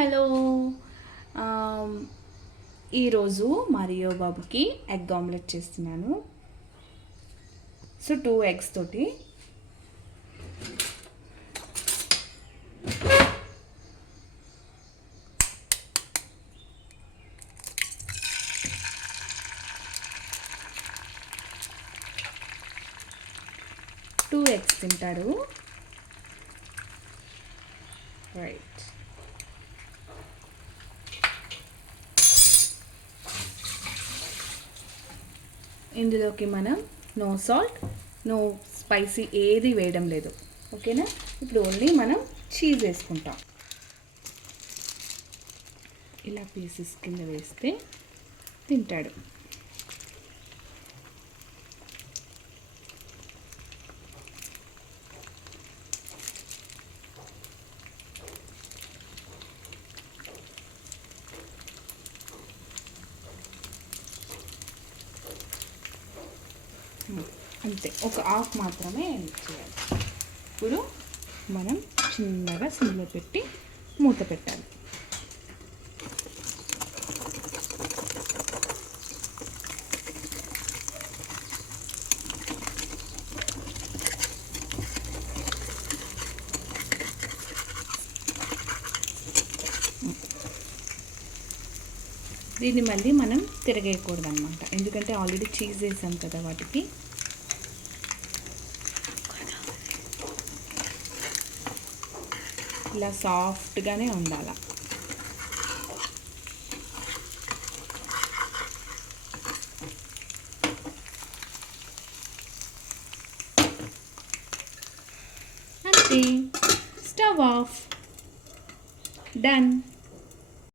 Hello. ఈరోజు Mario బాబుకి egg omelette చేస్తున్నాను. సో 2 ఎగ్స్ తోటి ఎగ్స్ తింటాడు. రైట్. ఇందులోకి మనం నో సాల్ట్, నో స్పైసీ ఏది వేయడం లేదు. ఓకేనా? ఇప్పుడు ఓన్లీ మనం చీజ్ వేసుకుంటాం. ఇలా పీసెస్ కింద వేస్తే తింటాడు. అంతే, ఒక హాఫ్ మాత్రమే చేయాలి. ఇప్పుడు మనం చిన్నగా సిమ్లో పెట్టి మూత పెట్టాలి. దీన్ని మళ్ళీ మనం తిరగేయకూడదు అన్నమాట, ఎందుకంటే ఆల్రెడీ చీజ్ వేసాం కదా వాటికి. ఇలా సాఫ్ట్గానే ఉండాలి. అంతే, స్టవ్ ఆఫ్. డన్.